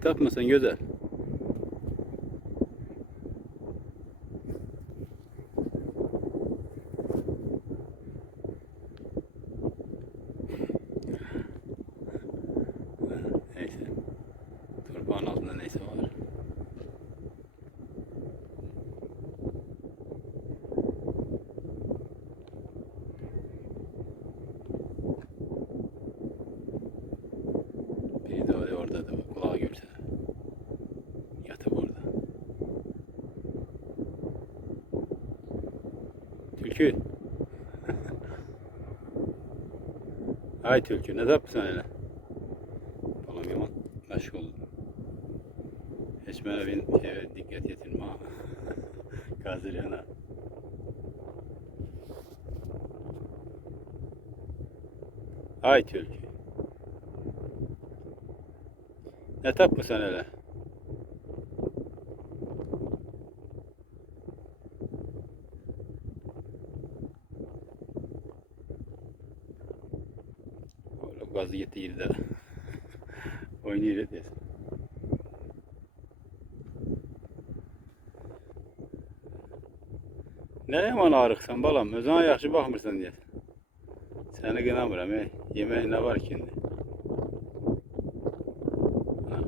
Tapmasan güzel. Neyse. Torbağın altında neyse var. Biri de orada da kulağı görse. Yatıp orada. Tülkü. Ay tülkü ne yapıyorsun öyle? Balam yaman meşgul. Hiç bana bir şeye dikkat yetirme ha. Gazır yana. Ay tülkü. Ne yapıyorsun öyle? Gazı gitti yerde. Oynuyor diyorsun. Ne yaman ağrıqsan balam, özünə yaxşı baxmırsan deyəsən. Səni qınamıram, yemək nə var ki indi? Ha.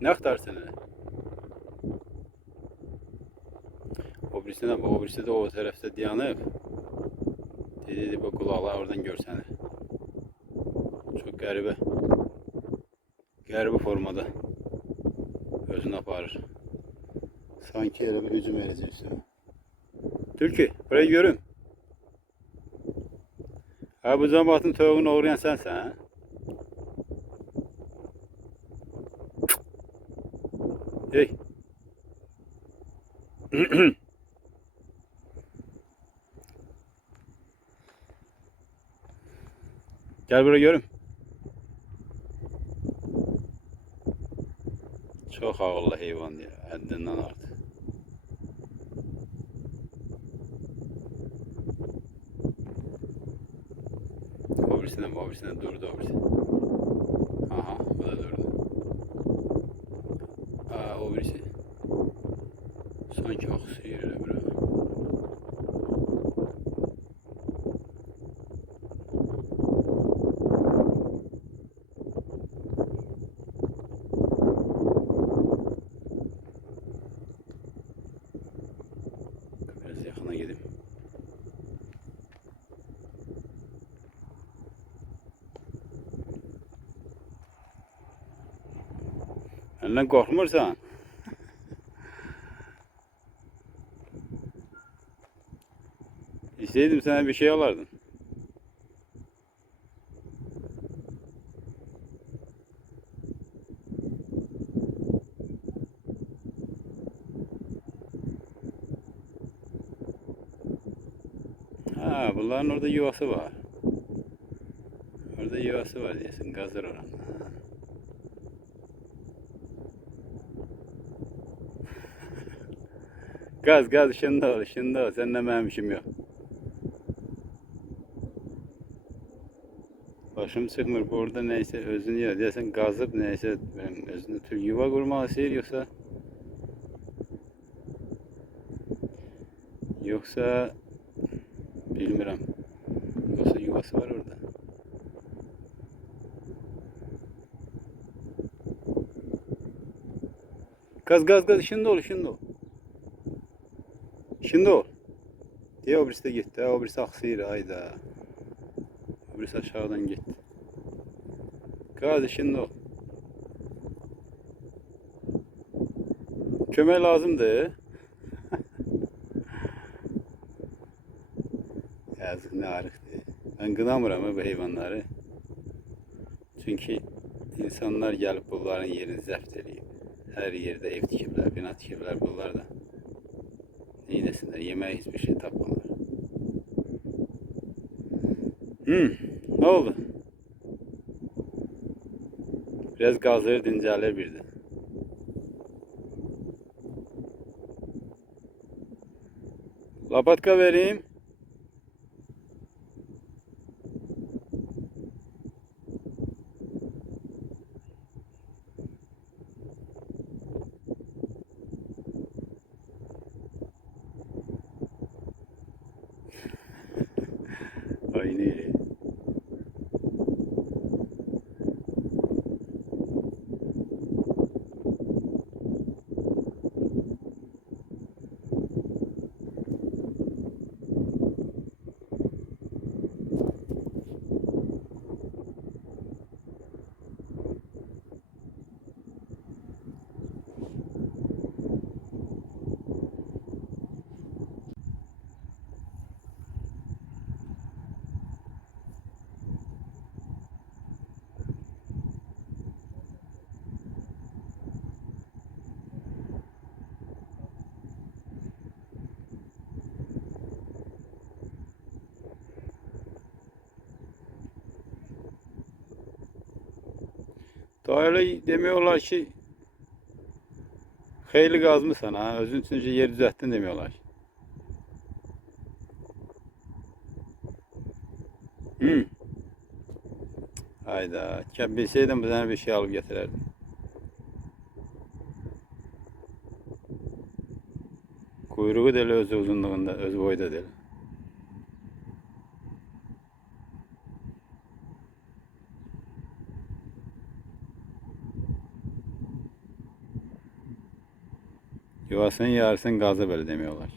Nə axtarsan elə? O birisi də o tərəfdə dayanıb. Dedi bu qulaqlar oradan görsənir. Çox qəribə. Qəribə formada özünü aparır. Sanki elə bir hücum edəcək üstümə. Tülkü, burayı görüm. Ha bu cəmaatın toyuğunu uğrayan sənsən, ha? Hey. Gel buraya görüm. Çok ağırlı hayvan ya. Həddindən artıq. O birisinden durdu o birisi. Aha, bu da durdu. Aa, o birisi. Sanki aksıyor öyle bura. Biraz yakına gidip. Benden korkmursan. İsteydim sana bir şey alardım. Ha, bunların orada yuvası var. Orada yuvası var diyorsun, gazır oranı. Gaz, şimdi ol. Seninle benim işim yok. Başım sıkmır burada neyse özünü ya desen gazıp neyse benim özünü tür yuva kurmak istiyor yoksa bilmiyorum. Yoksa yuvası var orada. Gaz şimdi ol. Şimdi ol. Diye o birisi de gitti. O birisi aksıyır hayda. O birisi aşağıdan gitti. Gaz şimdi ol. Kömək lazımdır. Yazık ne arıqdır. Ben qınamıram bu heyvanları. Çünkü insanlar gelip bunların yerini zəbt edib. Her yerde ev tikiblər, bina tikiblər bunlar da. Neydesinler? Yemeğe hiçbir şey tapmalar. Ne oldu? Biraz gazları dincəlir bir də. Lapatka vereyim. Aynı. Daha öyle demiyorlar ki xeyli qazmısan ha, özün üçün yer düzəltdin demiyorlar. Hı. Hayda, bilseydim bu sene bir şey alıp getirirdim. Kuyruğu deli öz uzunluğunda, öz boyda deli. Yuvasının yarısını gazı böyle demiyorlar.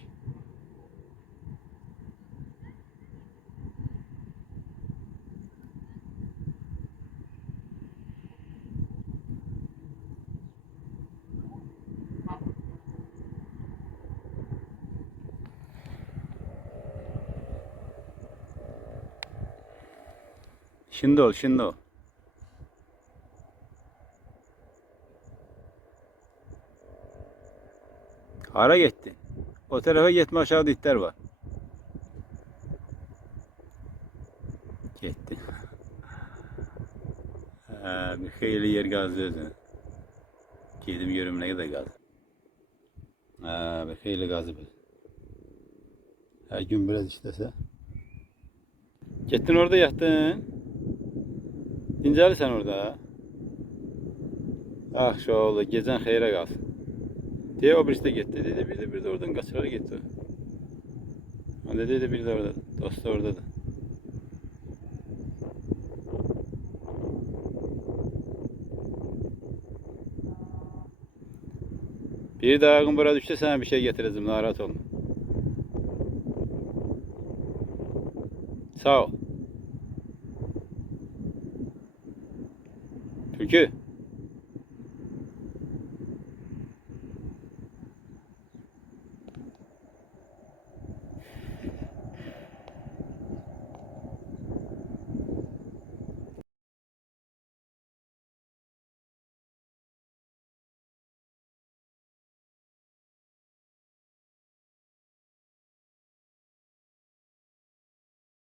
Şimdi ol, şimdi ol. Hara gitti. O tarafa gitme, aşağıda itler var. Gitti. Bir xeyli yer gazlı özünü. Gedim görüm ne kadar gaz. Bir xeyli gazı bir. Her gün biraz işlese. Gittin orada yattın. Dincəli sen orada. Ah şu oğlu, gecen xeyrə qalsın. Diye o birisi de gitti dedi. Bir de oradan kaçırarak gitti. O dedi bir de orada. Dostu orada da. Bir daha ayağın buraya düşse sana bir şey getireceğim. Narahat olma. Sağ ol. Türkü.